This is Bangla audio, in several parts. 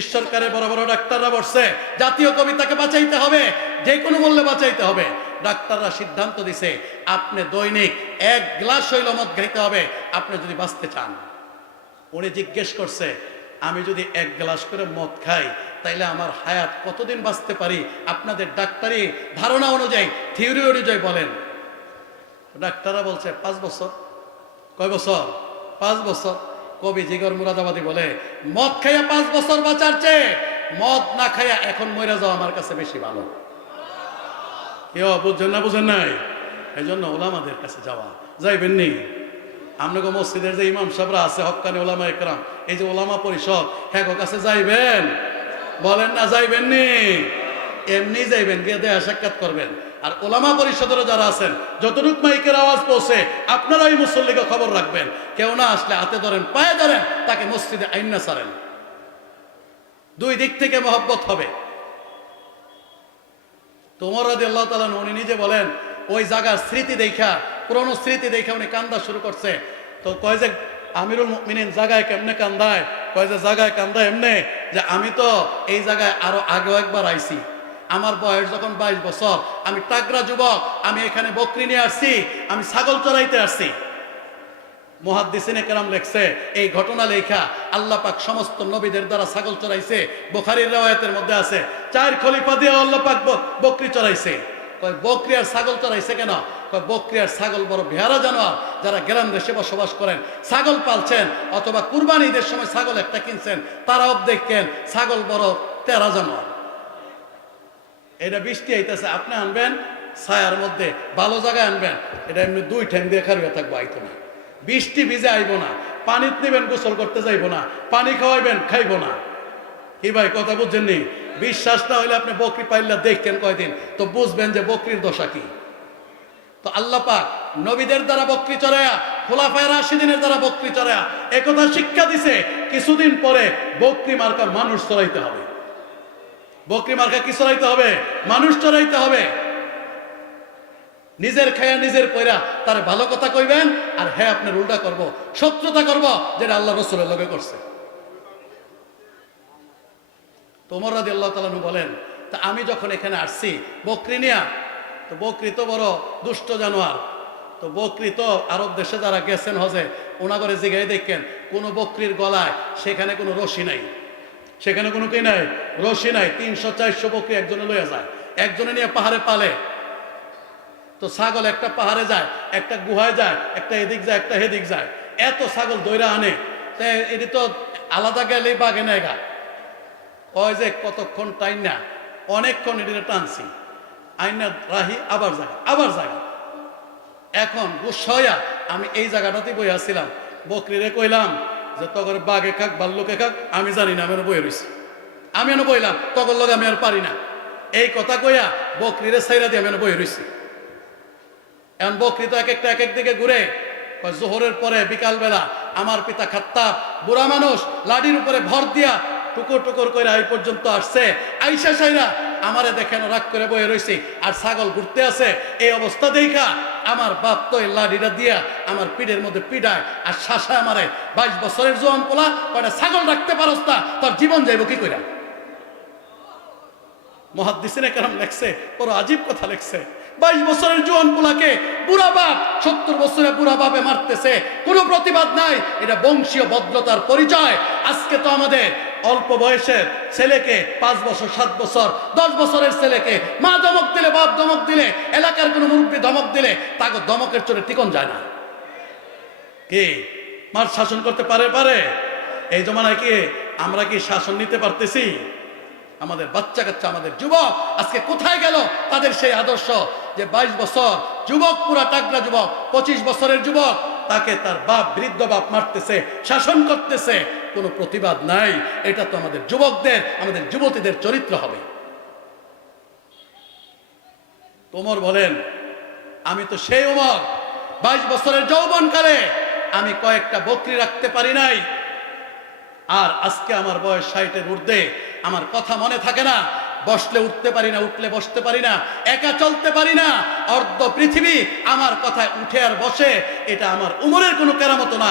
সরকারে বড় বড় ডাক্তাররা বসছে, জাতীয় কবিতাকে বাঁচাইতে হবে যে কোনো মূল্যে বাঁচাইতে হবে। ডাক্তাররা সিদ্ধান্ত দিছে, আপনি দৈনিক এক গ্লাস হইল মদ খাইতে হবে, আপনি যদি বাঁচতে চান। উনি জিজ্ঞেস করছে, আমি যদি এক গ্লাস করে মদ খাই, তাইলে আমার হায়াত কতদিন বাঁচতে পারি? আপনাদের ডাক্তারি ধারণা অনুযায়ী, থিওরি অনুযায়ী বলেন। ডাক্তাররা বলছে, পাঁচ বছর। কয় বছর? পাঁচ বছর। কবি জিগর মুরাদাবাদী বলে, মদ খাইয়া পাঁচ বছর বাঁচার চেয়ে মদ না খাইয়া এখন মরে যাওয়া আমার কাছে বেশি ভালো। কেউ বুঝছেন না বুঝেন নাই? এই জন্য ওলামাদের কাছে যাওয়া। যাইবেন নি। আপনাকে মসজিদের যে ইমাম সাহরা আছে, হক্কানি ওলামা একরাম, এই যে ওলামা পরিষদ হ্যাঁ কাছে যাইবেন? বলেন না, যাইবেন নি? এমনি যাইবেন, গিয়ে দেয়া সাক্ষাৎ করবেন। আর ওলামা পরিষদেরও যারা আছেন, যতটুক মাইকের আওয়াজ পৌঁছে আপনারা ওই মুসল্লিকে খবর রাখবেন। কেউ না আসলে হাতে ধরেন, পায়ে ধরেন, তাকে মসজিদে আইন সারেন দুই দিক থেকে মহব্বত হবে। তোমার রাজি আল্লাহ তালা উনি নিজে বলেন, ওই জায়গার স্মৃতি দেখা, পুরনো স্মৃতি দেখে উনি কান্দা শুরু করছে। তো কয় যে আমিরুল মিনিন জায়গায় কেমনে কান্দায়? কয় যে জায়গায় কান্দায় এমনে? যে আমি তো এই জায়গায় আরও আগেও একবার আইছি। আমার বয়স যখন বাইশ বছর, আমি টাকরা যুবক, আমি এখানে বকরি নিয়ে আসছি, আমি ছাগল চড়াইতে আসছি। মহাদ্দিসিনে কেরাম লেখছে, এই ঘটনা লেখা আল্লাহ পাক সমস্ত নবীদের দ্বারা ছাগল চড়াইছে, বোখারির রেওয়ায়তের মধ্যে আছে, চার খলিফা দিয়ে আল্লাহ পাক বকরি চড়াইছে। কয়, বকরি আর ছাগল চড়াইছে কেন? কয়, বকরি আর ছাগল বড় ভেড়া জানোয়ার, যারা গ্রাম দেশে বসবাস করেন, ছাগল পালছেন, অথবা কুরবানি ঈদের সময় ছাগল একটা কিনছেন তারাও দেখেন ছাগল বড় তেরা জানোয়ার। এটা বৃষ্টি আইতেছে, আপনি আনবেন, ছায়ার মধ্যে ভালো জায়গায় আনবেন। এটা এমনি দুই ঠ্যাং দিয়ে খারুয়া থাকব, আইতো না। বৃষ্টি ভিজে আইব না, পানিত নিবেন, গোসল করতে যাইব না, পানি খাওয়াইবেন, খাইব না। কি ভাই, কথা বুঝছেন নি? বিশ্বাস না হইলে আপনি বকরি পাইলা দেখতেন কয়দিন, তো বুঝবেন যে বকরির দশা কি। তো আল্লাহ পাক নবীদের দ্বারা বকরি চড়ায়া, খোলাফায় রাশিদিনের দ্বারা বকরি চড়ায়া, একথা শিক্ষা দিছে, কিছুদিন পরে বকরি মার্কা মানুষ চড়াইতে হবে। বকরি মার্কা কি চড়াইতে হবে? মানুষ চড়াইতে হবে। নিজের খায়া নিজের পয়রা তার ভালো কথা কইবেন, আর হ্যাঁ আপনার উল্টা করব। শত্রুতা করব, যেটা আল্লাহ রসুলের লগে করছে। তোমর রাদি আল্লাহ তালানু বলেন, তা আমি যখন এখানে আসছি, বকরি নিয়া, তো বকরি তো বড় দুষ্ট জানোয়ার। তো বকরি তো আরব দেশে যারা গেছেন হজে ওনাগরে জিগাই দেখেন, কোনো বকরির গলায় সেখানে কোনো রশি নাই। সেখানে কোনো কি নাই? রশি নাই। তিনশো, চারশো বকরি একজনে লইয়া যায়। একজনে নিয়ে পাহাড়ে পালে। তো ছাগল একটা পাহাড়ে যায়, একটা গুহায় যায়, একটা এদিক যায়, একটা হেদিক যায়। এত ছাগল দৈরা আনে। এটি তো আলাদা গেলেই বাঘে নেয় গা। ওই যে কতক্ষণ টাইম না অনেকক্ষণ এটিতে টানছি। আইনা রাহি, আবার জায়গা আবার জায়গা। এখন গুসয়া আমি এই জায়গাটাতে বই আসছিলাম বকরিরে কইলাম যে তখন বাঘে খাক বাল্যকে খাক, আমি জানি না, আমি বই রইছি। আমি এনে বইলাম তখন লগে আমি আর পারি না। এই কথা কইয়া বকরিরে সাইরা দিয়ে আমি এনে বই রইছি। এখন বকরি তো এক একটা এক এক দিকে ঘুরে জোহরের পরে বিকালবেলা আমার পিতা খাত্তাব, বুড়া মানুষ লাডির উপরে ভর দিয়া টুকর টুকর করে এই পর্যন্ত আসছে। আইসা সাইরা আমারে দেখেন, রাগ করে বয়ে রয়েছে আর ছাগল ঘুরতে আছে, এই অবস্থা দেখা। আমার বাপ তো এই লাডিটা দিয়া আমার পিঠের মধ্যে পিডায় আর শাসা আমারে বাইশ বছরের জোয়ান পোলা, কয়টা ছাগল রাখতে পারস না তোর জীবন যাইব কি কইরা? মহাদ্দিসিনে কেরম লেখছে, বড় আজীব কথা লেখছে। বাইশ বছরের জোয়ান পোলাকে বুড়া বাপ, সত্তর বছরের বুড়া বাপে মারতেছে। কোনো প্রতিবাদ নাই। এটা বংশীয় ভদ্রতার পরিচয়। আজকে তো আমাদের অল্প বয়সের ছেলেকে পাঁচ বছর, সাত বছর, দশ বছরের ছেলেকে মা ধমক দিলে, বাপ ধমক দিলে, এলাকার কোনো মুরব্বী ধমক দিলে, তাকে ধমকের চোরে টিকন যায় না। কি? মার শাসন করতে পারে পারে? এই জমানায় কি আমরা কি শাসন নিতে পারতেছি? আমাদের বাচ্চা কাচ্চা, আমাদের যুবক আজকে কোথায় গেল? তাদের সেই আদর্শ যে বাইশ বছর যুবক, পুরা টাকরা যুবক, পঁচিশ বছরের যুবক, তাকে তার বাপ, বৃদ্ধ বাপ মারতেছে, শাসন করতেছে। কোনো প্রতিবাদ নাই, এটা তো আমাদের যুবকদের, আমাদের যুবতীদের চরিত্র হবে। তোমর বলেন, আমি তো সেই উমর, বাইশ বছরের যৌবনকালে আমি কয়েকটা বকরি রাখতে পারি নাই। আর আজকে আমার বয়স ষাটের ঊর্ধ্বে, আমার কথা মনে থাকে না, বসলে উঠতে পারি না, উঠলে বসতে পারি না, একা চলতে পারি না, অর্ধ পৃথিবী আমার কথায় উঠে আর বসে, এটা আমার উমরের কোনো কেরামতো না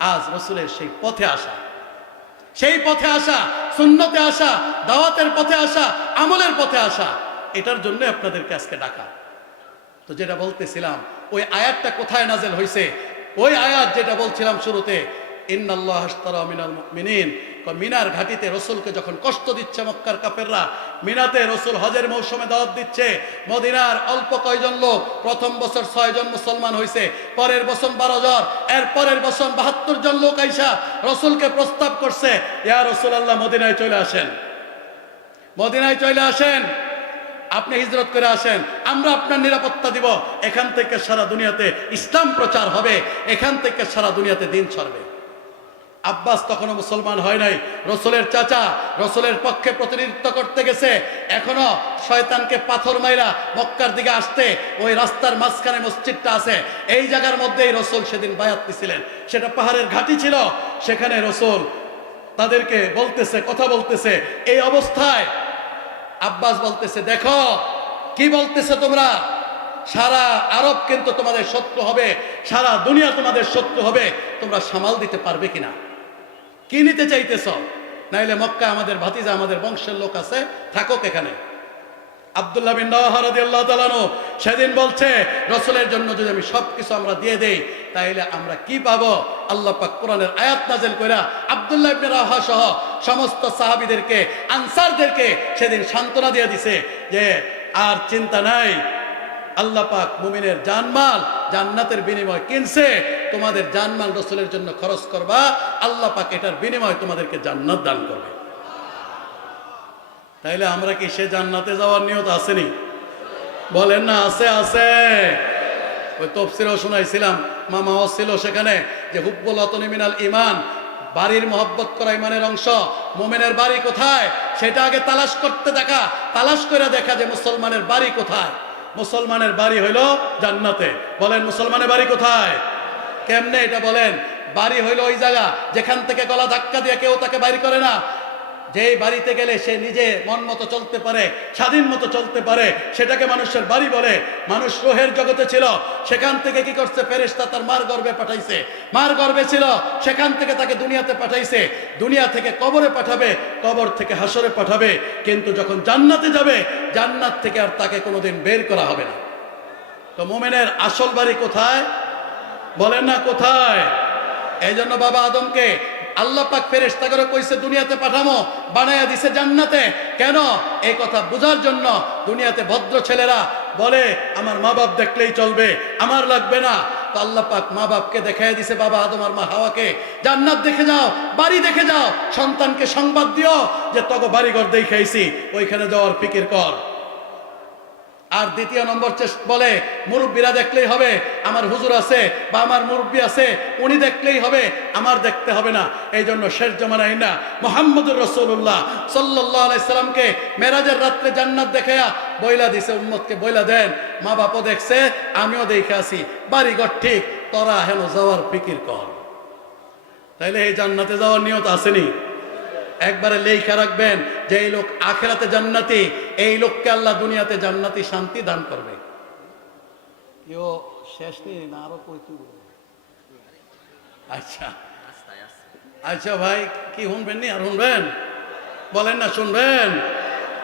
আজ রসুলের সেই পথে আসা। সেই পথে আসা, সুন্নতে আসা, দাওয়াতের পথে আসা, আমলের পথে আসা, এটার জন্য আপনাদেরকে আজকে ডাকা। তো যেটা বলতেছিলাম, ওই আয়াতটা কোথায় নাজেল হয়েছে ওই আয়াত যেটা বলছিলাম শুরুতে, ইন্নাল্লাহ আশতারা মিনাল মুমিনিন ক- মিনার ঘাটিতে রসুলকে যখন কষ্ট দিচ্ছে মক্কার কাপেররা মিনাতে রসুল হজের মৌসুমে দাওয়াত দিচ্ছে। মদিনার অল্প কয়জন লোক, প্রথম বছর ছয়জন মুসলমান হয়েছে পরের বছর বারো জন এর পরের বছর বাহাত্তর জন লোক আইসা রসুলকে প্রস্তাব করছে, ইয়া রসুল আল্লাহ মদিনায় চলে আসেন। মদিনায় চলে আসেন। আপনি হিজরত করে আসেন। আমরা আপনার নিরাপত্তা দিব। এখান থেকে সারা দুনিয়াতে ইসলাম প্রচার হবে। এখান থেকে সারা দুনিয়াতে দিন ছড়বে। আব্বাস তখনও মুসলমান হয় নাই। রসুলের চাচা, রসুলের পক্ষে প্রতিনিধিত্ব করতে গেছে। এখনও শয়তানকে পাথর মাইরা মক্কার দিকে আসতে ওই রাস্তার মাঝখানে মসজিদটা আছে। এই জায়গার মধ্যেই রসুল সেদিন বায়াত দিছিলেন সেটা পাহাড়ের ঘাটি ছিল। সেখানে রসুল তাদেরকে বলতেছে, কথা বলতেছে। এই অবস্থায় আব্বাস বলতেছে, দেখো, কি বলতেছে তোমরা? সারা আরব কিন্তু তোমাদের শত্রু হবে, সারা দুনিয়া তোমাদের শত্রু হবে। তোমরা সামাল দিতে পারবে কিনা? কি নিতে চাইতেছ? নাইলে মক্কা আমাদের ভাতিজা, আমাদের বংশের লোক আছে, থাকুক এখানে। আব্দুল্লাহ বিন রাদিয়াল্লাহু তাআলা সেদিন বলছে, রসুলের জন্য যদি আমি সব কিছু আমরা দিয়ে দেই, তাইলে আমরা কি পাবো? আল্লাহ পাক কোরআনের আয়াত নাজেল কইরা আব্দুল্লাহ ইবনে রাহা সহ সমস্ত সাহাবীদেরকে, আনসারদেরকে সেদিন সান্ত্বনা দিয়ে দিছে যে, আর চিন্তা নাই আল্লাহ পাক মুমিনের জানমাল জান্নাতের বিনিময় কিনছে। তোমাদের জানমাল রসুলের জন্য খরচ করবা। আল্লাহ পাক এটার বিনিময় তোমাদেরকে জান্নাত দান করবে। তাইলে আমরা কি সে জান্নাতে যাওয়ার নিয়ত আসেনি? বলেন না, আছে আছে। ওই তফসিরও শোনাইছিলাম, মামাও ছিল সেখানে, যে হুব্বুল অতনি মিনাল ইমান বাড়ির মহব্বত করা ইমানের অংশ, মোমেনের বাড়ি কোথায়? সেটা আগে তালাশ করতে দেখা, তালাশ করে দেখা যে মুসলমানের বাড়ি কোথায়। মুসলমানের বাড়ি হইল জান্নাতে। বলেন, মুসলমানের বাড়ি কোথায়? কেমনে এটা বলেন? বাড়ি হইল ওই জায়গা যেখান থেকে গলা ধাক্কা দিয়ে কেউ তাকে বাড়ি করে না। যেই বাড়িতে গেলে সে নিজে মন মতো চলতে পারে, স্বাধীন মতো চলতে পারে, সেটাকে মানুষের বাড়ি বলে। মানুষ রোহের জগতে ছিল, সেখান থেকে কি করছে? ফেরেশতা তার মার গর্বে পাঠাইছে। মার গর্বে ছিল, সেখান থেকে তাকে দুনিয়াতে পাঠাইছে। দুনিয়া থেকে কবরে পাঠাবে, কবর থেকে হাসরে পাঠাবে। কিন্তু যখন জান্নাতে যাবে, জান্নাত থেকে আর তাকে কোনোদিন বের করা হবে না। তো মোমেনের আসল বাড়ি কোথায়? বলেন না কোথায়? এই জন্য বাবা আদমকে আল্লাহ পাক ফেরেশতা করে কইছে, দুনিয়াতে পাঠামো, বানায়া দিছে জান্নাতে। কেন? এই কথা বোঝার জন্য দুনিয়াতে ভদ্র ছেলেরা বলে, আমার মা বাপ দেখলেই চলবে, আমার লাগবে না। তো আল্লাহ পাক মা বাপকে দেখাই দিছে, বাবা, আদম আর মা হাওয়াকে জান্নাত দেখে যাও, বাড়ি দেখে যাও, সন্তানকে সংবাদ দিও যে, তগো বাড়িঘর দেখাইছি, ওইখানে যাওয়ার ফিকির কর। আর দ্বিতীয় নম্বর বলে, মুরব্বীরা দেখলেই হবে, আমার হুজুর আছে বা আমার মুরব্বী আছে, উনি দেখলেই হবে, আমার দেখতে হবে না। এই জন্য শেষ জমানায় না, মোহাম্মদুর রসুল্লাহ সাল্লাহ আলাইসাল্লামকে মেরাজের রাত্রে জান্নাত দেখায়া বইলা দিছে, উম্মতকে বইলা দেন। মা বাপও দেখছে, আমিও দেখে আসি, বাড়িঘর ঠিক, তোরা হেন যাওয়ার ফিকির কর। তাইলে এই জান্নাতে যাওয়ার নিয়ত আসেনি। একবারে লেখা রাখবেন যে এই লোক আখেরাতে জান্নাতি এই লোককে আল্লাহ দুনিয়াতে জান্নাতি শান্তি দান করবে। কেউ শেষ নেই না আরও কই আচ্ছা। আচ্ছা ভাই কি শুনবেন নি? আর শুনবেন? বলেন না শুনবেন?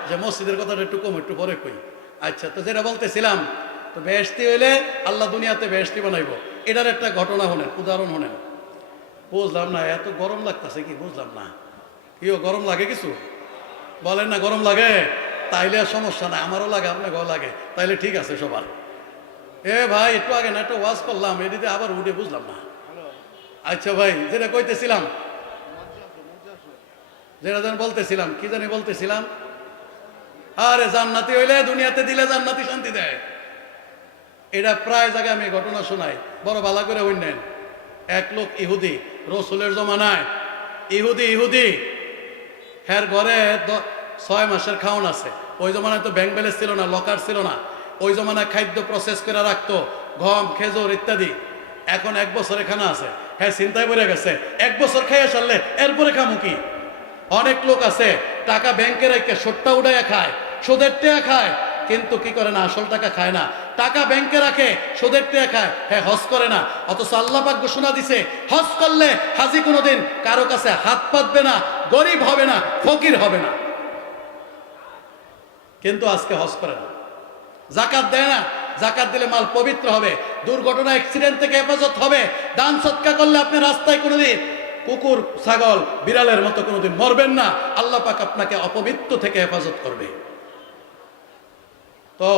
যে মসজিদের কথাটা একটু কম একটু পরে কই। আচ্ছা তো যেটা বলতেছিলাম তো বেহস্তি হইলে আল্লাহ দুনিয়াতে বেহস্তি বানাইব। এটার একটা ঘটনা শোনেন উদাহরণ শোনেন। বুঝলাম না এত গরম লাগতেছে কি? বুঝলাম না। কিও গরম লাগে কিছু? বলেন না, গরম লাগে? তাইলে আর সমস্যা নাই, আমারও লাগে, আপনাকেও লাগে। তাইলে ঠিক আছে সবার। এ ভাই, একটু আগে না একটা ওয়াজ করলাম, এদিকে আবার উঠে বুঝলাম না। আচ্ছা ভাই, যেটা কইতেছিলাম, যেটা যেন বলতেছিলাম, কি জানি বলতেছিলাম? আরে জান্নাতি হইলে দুনিয়াতে দিলে জান্নাতি শান্তি দেয়। এটা প্রায় জায়গায় আমি ঘটনা শোনাই, বড় ভালো করে হইনেন এক লোক ইহুদি, রসুলের জমানায়। ইহুদি ইহুদি। হ্যার ঘরে ছয় মাসের খাওন আছে। ওই জমানায় তো ব্যাংক ব্যালেন্স ছিল না লকার ছিল না। ওই জমানায় খাদ্য প্রসেস করে রাখতো, গম, খেজুর ইত্যাদি। এখন এক বছরে খানা আছে। হ্যাঁ চিন্তায় পড়ে গেছে। এক বছর খাইয়া সারলে এরপরে খামু কি? অনেক লোক আছে, টাকা ব্যাংকে রেখে সোটটা উড়াইয়া খায়, সুদের টেয়া খায়, কিন্তু কি করে না, আসল টাকা খায় না। টাকা ব্যাংকে রাখে, সুদের টেয়া খায়। হ্যাঁ হজ করে না। অথচ আল্লাহ পাক ঘোষণা দিছে, হজ করলে হাজি কোনোদিন কারও কাছে হাত পাতবে না গরিব হবে না, ফকির হবে না। কিন্তু আজকে হজ করে না। জাকাত দেয় না, জাকাত দিলে মাল পবিত্র হবে। দুর্ঘটনা অ্যাক্সিডেন্ট থেকে হেফাজত হবে। দান সৎকা করলে আপনি রাস্তায় কোনোদিন কুকুর, ছাগল, বিড়ালের মতো কোনোদিন মরবেন না। আল্লাহ পাক আপনাকে অপবিত্র থেকে হেফাজত করবে। তো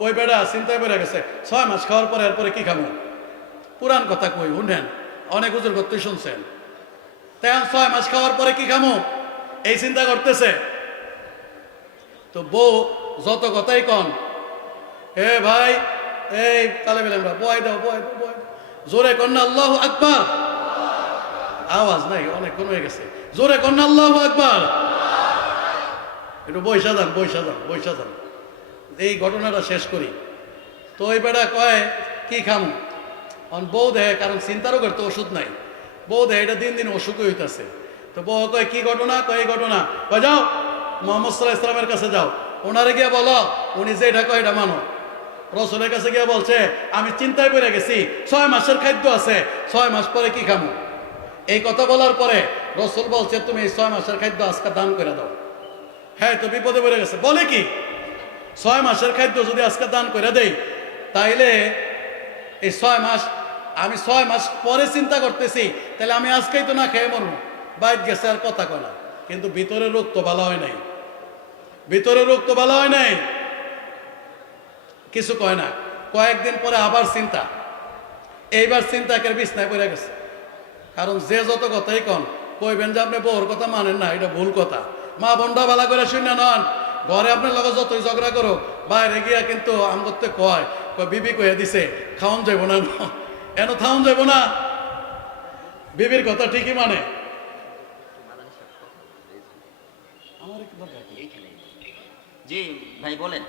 ওই বেড়া চিন্তায় পড়ে গেছে, ছয় মাস খাওয়ার পরে এরপরে কি খামো পুরান কথা কই, শুনেন। অনেক হুজুর করতে শুনছেন। তেমন ছয় মাস খাওয়ার পরে কি খামো? এই চিন্তা করতেছে। তো বউ যত কথাই কন, এ ভাই, এই তালে বেলেন বয় দাও বয় দাও, বয়। জোরে কন্যা আল্লাহ আকবার। আওয়াজ নাই, অনেক কমে গেছে। জোরে কন্যা আল্লাহ আকবার। একটু বৈশা যান বৈশা যান বৈশা যান। এই ঘটনাটা শেষ করি। তো ওই বেটা কয়, কি খাম? অন বউ দেয় কারণ চিন্তারও করতে ওষুধ নাই। বউ দেয় এটা দিন দিন অসুখ হইতাছে। তো বউ কয়, কি ঘটনা? কয় ঘটনা। কয়, যাও, মোহাম্মদ সাল্লাহ ইসলামের কাছে যাও। ওনারে গিয়ে বলো, উনি যে এটা কয়, এটা মানো। রসুলের কাছে গিয়ে বলছে, আমি চিন্তায় পড়ে গেছি, ছয় মাসের খাদ্য আছে, ছয় মাস পরে কি খামো? এই কথা বলার পরে রসুল বলছে, তুমি এই ছয় মাসের খাদ্য আজকে দান করে দাও। হ্যাঁ তো বিপদে পড়ে গেছে। বলে কি? ছয় মাসের খাদ্য যদি আজকে দান করে দেই, তাইলে এই ছয় মাস আমি ছয় মাস পরে চিন্তা করতেছি, তাহলে আমি আজকেই তো না খেয়ে মরবো। বাইর গেছে আর কথা না। কিন্তু ভিতরে রোগ তো ভালো হয় নাই। ভিতরে রোগ তো ভালো হয় নাই। কিছু কয় না। কয়েকদিন পরে আবার চিন্তা। এইবার চিন্তা একের বিছনায় পড়ে গেছে। কারণ যে যত কথাই কন, কইবেন যে আপনি বউর কথা মানেন না, এটা ভুল কথা। মা বন্ডা বালা করে শুনে নন। ঘরে আপনার লগে যতই ঝগড়া করো বাইরে গিয়া কিন্তু আম করতে কয় কয়, বিবি কয়ে দিছে, খাওন যাইব না। এন থাউন যাব না বিবির কথা ঠিকই মানে? জি ভাই বলেন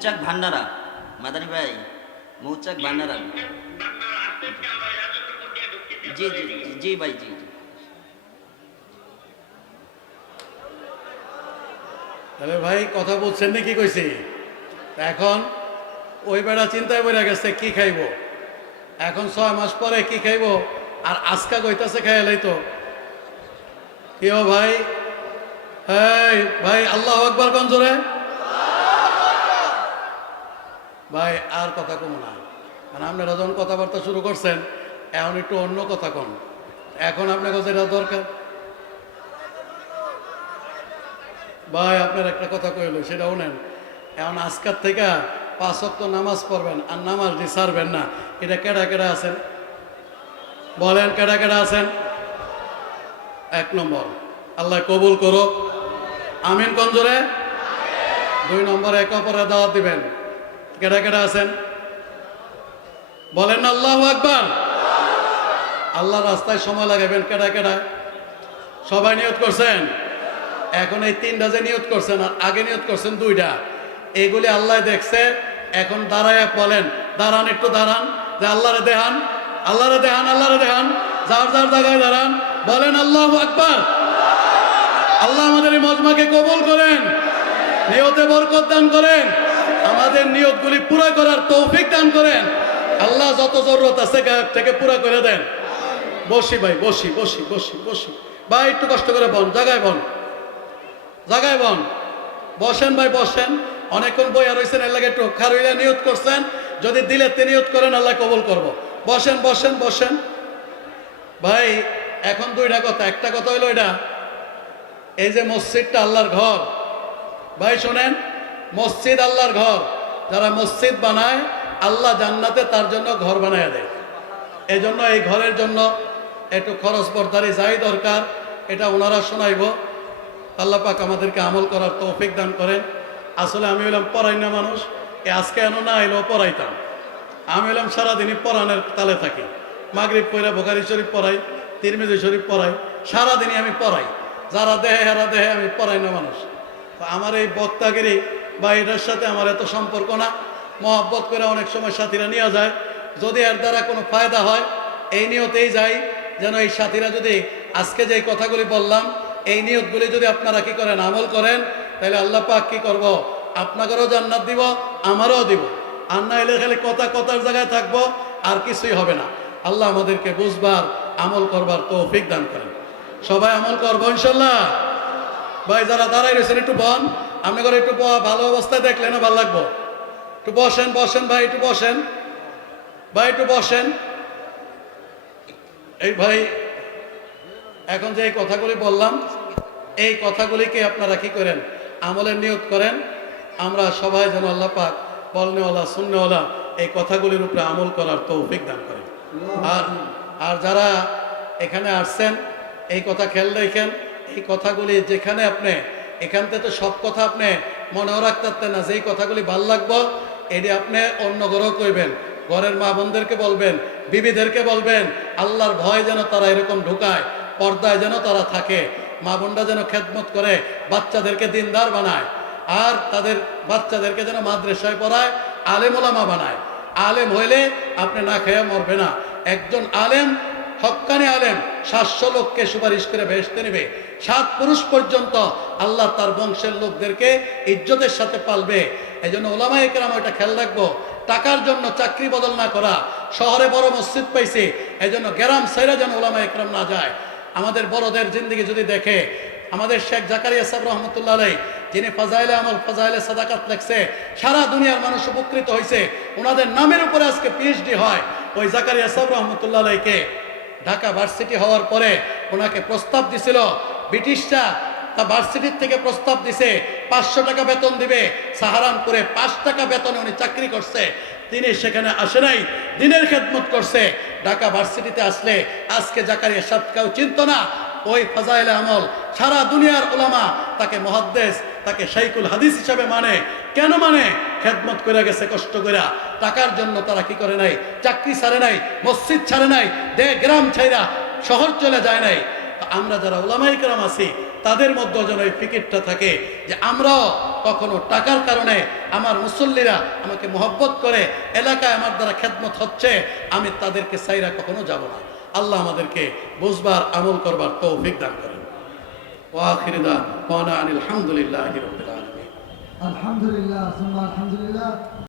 মৌচাক ভান্ডারা। মাদানি ভাই মৌচাক ভান্ডারা। জি জি জি, ভাই জি জি। তাহলে ভাই কথা বলছেন না কি কইছি? এখন ওই বেড়া চিন্তায় পড়ে গেছে কি খাইব? এখন ছয় মাস পরে কি খাইব? আর আজকা কইতাছে খাইলাই তো। কেউ ভাই? হ্যাঁ ভাই আল্লাহ আকবর কোন জোরে? ভাই, আর কথা কম না। মানে আপনারা যখন কথাবার্তা শুরু করছেন, এখন একটু অন্য কথা কন। এখন আপনার কাছে এটা দরকার? ভাই, আপনার একটা কথা কইল, সেটাও নেন। এখন আজকার থেকে পাঁচ অক্ট নামাজ পড়বেন, আর নামাজ দিয়ে সারবেন না। এটা কেডা কেডা আছেন? বলেন, কেডা কেডা আছেন? এক নম্বর। আল্লাহ কবুল করো আমিন কঞ্জরে দুই নম্বর এক অপরে দাওয়াত দিবেন। কেডা কেডা আছেন? বলেন আল্লাহ আকবার। আল্লাহ রাস্তায় সময় লাগাবেন, কেডা কেডা? সবাই নিয়ত করছেন? এখন এই তিনটা যে নিয়ত করছেন আগে নিয়ত করছেন দুইটা। এগুলি আল্লাহ দেখছে, এখন দাঁড়ায় বলেন, দাঁড়ান একটু, দাঁড়ান, যে আল্লাহরে দেহান আল্লাহরে দেহান আল্লাহরে দেহান যার যার জায়গায় দাঁড়ান। বলেন, আল্লাহ আকবার। আল্লাহ আমাদের এই মজমাকে কবুল করেন, নিয়তে বরকত দান করেন। আমাদের নিয়তগুলি পুরো করার তৌফিক দান করেন। আল্লাহ যত জরুরত আছে থেকে পুরো করে দেন। বসি ভাই, বসি বসি বসি বসি। ভাই, একটু কষ্ট করে বন জায়গায় বন। জায়গায় বন। বসেন ভাই, বসেন। অনেকক্ষণ বইয়া রয়েছেন এর লাগে একটু খারুইলা নিয়ত করছেন। যদি দিলে তে নিয়ত করেন, আল্লাহ কবুল করব। বসেন বসেন বসেন। ভাই, এখন দুইটা কথা। একটা কথা হইল এটা। এই যে মসজিদটা আল্লাহর ঘর। ভাই, শোনেন। মসজিদ আল্লাহর ঘর। যারা মসজিদ বানায়, আল্লাহ জান্নাতে তার জন্য ঘর বানায় দেয়। এই জন্য এই ঘরের জন্য একটু খরচ বর্দারি যাই দরকার, এটা ওনারা শোনাইব। আল্লাহ পাক আমাদেরকে আমল করার তৌফিক দান করেন। আসলে আমি হলাম পড়াই না মানুষ, এ আজকে এন না এলেও পড়াইতাম আমি হলাম সারাদিনই পড়ানোর তালে থাকি। মাগরিব পয়রা বোকারি শরীফ পড়াই, তিরমিজি শরীফ পড়াই, সারাদিনই আমি পড়াই। যারা দেহে হেরা দেহে আমি পড়াই না মানুষ। তো আমার এই বক্তাগিরি বা সাথে আমার এত সম্পর্ক না। মহব্বত করে অনেক সময় সাথীরা নিয়ে যায়। যদি এর দ্বারা কোনো ফায়দা হয়, এই নিয়তেই যাই। যেন এই সাথীরা যদি আজকে যে কথাগুলি বললাম, এই নিয়তগুলি যদি আপনারা কি করেন, আমল করেন, তাহলে আল্লাহ পাক কি করব? আপনাদেরও জান্নাত দিব, আমারও দিব। আর না এলে খালি কথা কথার জায়গায় থাকব, আর কিছুই হবে না। আল্লাহ আমাদেরকে বুঝবার, আমল করবার তৌফিক দান করেন। সবাই আমল করব ইনশাল্লাহ? ভাই, যারা দাঁড়াই রয়েছেন, একটু বন আপনি করে একটু ভালো অবস্থায় দেখলে না ভালো লাগবো। একটু বসেন বসেন ভাই, একটু বসেন। ভাই, একটু বসেন। এই ভাই, এখন যে এই কথাগুলি বললাম, এই কথাগুলিকে আপনারা কি করেন? আমলের নিয়োগ করেন। আমরা সবাই যেন আল্লাহ পাক বলনেওয়ালা শূন্যওয়ালা এই কথাগুলির উপরে আমল করার তৌফিক দান করেন। আর আর যারা এখানে আসছেন, এই কথা খেয়াল রেখেন, এই কথাগুলি যেখানে আপনি এখান থেকে তো সব কথা আপনি মনেও রাখতে না, যেই কথাগুলি ভালো লাগবো, এটি আপনি অন্য ঘরেও কইবেন। ঘরের মা বোনদেরকে বলবেন, বিবিদেরকে বলবেন, আল্লাহর ভয় যেন তারা এরকম ঢুকায়, পর্দায় যেন তারা থাকে, মা বোনরা যেন খেদমত করে, বাচ্চাদেরকে দিনদার বানায়, আর তাদের বাচ্চাদেরকে যেন মাদ্রাসায় পড়ায়, আলেম ওলামা বানায়। আলেম হইলে আপনি না খেয়ে মরবে না। একজন আলেম, হক্কানি আলেম, সাতশো লোককে সুপারিশ করে ভেসতে নেবে। সাত পুরুষ পর্যন্ত আল্লাহ তার বংশের লোকদেরকে ইজ্জতের সাথে পালবে। এই জন্য ওলামা একরাম ওইটা খেয়াল রাখব। টাকার জন্য চাকরি বদল না করা, শহরে বড় মসজিদ পাইছে এই জন্য গ্রাম সাইরা যেন ওলামা একরাম না যায়। আমাদের বড়দের জিন্দিগি যদি দেখে, আমাদের শেখ জাকারিয়া সাহেব রহমতুল্লাহ আলাই, যিনি ফাজাইলে আমল, ফাজাইলে সাদাকাত লেখছে, সারা দুনিয়ার মানুষ উপকৃত হয়েছে ওনাদের নামের উপরে আজকে পিএইচডি হয়। ওই জাকারিয়া সাহেব রহমতুল্লাহ আলাইকে ঢাকা ভার্সিটি হওয়ার পরে ওনাকে প্রস্তাব দিছিল ব্রিটিশরা তা ভার্সিটির থেকে প্রস্তাব দিছে, পাঁচশো টাকা বেতন দিবে। সাহারানপুরে পাঁচ টাকা বেতনে উনি চাকরি করছে। তিনি সেখানে আসে নাই, দিনের খেদমত করছে। ঢাকা ভার্সিটিতে আসলে আজকে জাকারিয়া কেউ চিনত না। ওই ফাজাইল আমল সারা দুনিয়ার ওলামা তাকে মহাদ্দেশ তাকে শাইকুল হাদিস হিসাবে মানে। কেন মানে? খেদমত করে গেছে, কষ্ট করে টাকার জন্য তারা কি করে নাই? চাকরি ছাড়ে নাই, মসজিদ ছাড়ে নাই, দে গ্রাম ছাইরা শহর চলে যায় নাই। আমরা যারা ওলামাই গ্রাম আছি, তাদের মধ্যে যেন এই ফিকিরটা থাকে যে আমরাও কখনো টাকার কারণে আমার মুসল্লিরা আমাকে মহব্বত করে, এলাকায় আমার দ্বারা খেদমত হচ্ছে, আমি তাদেরকে সাইরা কখনো যাব না। আল্লাহ আমাদেরকে বুঝবার, আমল করবার তৌফিক দান করেন। আলহামদুলিল্লাহ আলহামদুলিল্লাহ।